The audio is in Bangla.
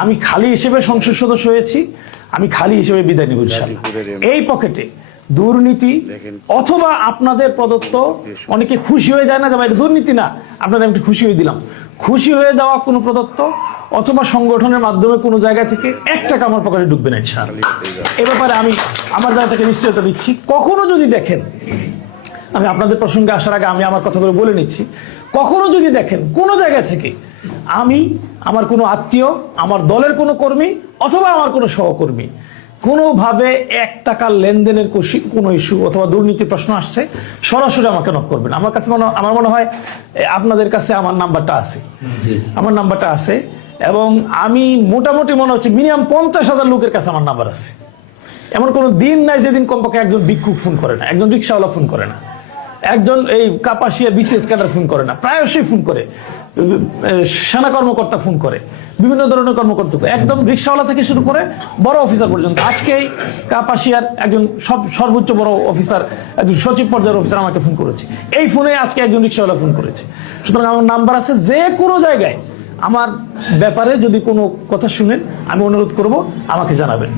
আমি খালি হিসেবে সংসদ সদস্য হয়েছি, আমি খালি হিসেবে বিদায় নিব ইনশাআল্লাহ। এই পকেটে দুর্নীতি অথবা আপনাদের প্রদত্ত, অনেকে খুশি হয়ে যায় না যে ভাই এটা দুর্নীতি না, আপনাদের আমি খুশি হয়ে দিলাম, খুশি হয়ে দেওয়া কোনো প্রদত্ত অথবা সংগঠনের মাধ্যমে কোনো জায়গা থেকে 1 টাকা আমার পকেটে ঢুকবে না ইনশাআল্লাহ। এ ব্যাপারে আমি আমার জায়গা থেকে নিশ্চয়তা দিচ্ছি। কখনো যদি দেখেন, আমি আপনাদের প্রসঙ্গে আসার আগে আমি আমার কথাগুলো বলে নিচ্ছি, কখনো যদি দেখেন কোনো জায়গা থেকে আমি, আমার কোনো আত্মীয়, আমার দলের কোনো কর্মী অথবা আমার কোনো সহকর্মী কোনোভাবে 1 টাকার লেনদেনের কোনো ইস্যু অথবা দুর্নীতির প্রশ্ন আসছে, সরাসরি আমাকে নক করবেন। আমার কাছে আমার মনে হয় আপনাদের কাছে আমার নাম্বারটা আছে, আমার নাম্বারটা আছে, এবং আমি মোটামুটি মনে হচ্ছে মিনিমাম 50,000 লোকের কাছে আমার নাম্বার আছে। এমন কোনো দিন নাই যেদিন কমপক্ষে একজন ভিক্ষুক ফোন করে না, একজন রিক্সাওয়ালা ফোন করে না, একজন এই কাপাসিয়া বিসিএস ক্যাডার ফোন করে না, প্রায়শই ফোন করে, সেনা কর্মকর্তা ফোন করে, বিভিন্ন ধরনের কর্মকর্তা, একদম রিক্সাওয়ালা থেকে শুরু করে বড় অফিসার পর্যন্ত। আজকেই কাপাসিয়ার একজন সর্বোচ্চ বড় অফিসার, একজন সচিব পর্যায়ের অফিসার আমাকে ফোন করেছে। এই ফোনে আজকে একজন রিক্সাওয়ালা ফোন করেছে। সুতরাং আমার নাম্বার আছে, যে কোনো জায়গায় আমার ব্যাপারে যদি কোনো কথা শুনেন, আমি অনুরোধ করব আমাকে জানাবেন।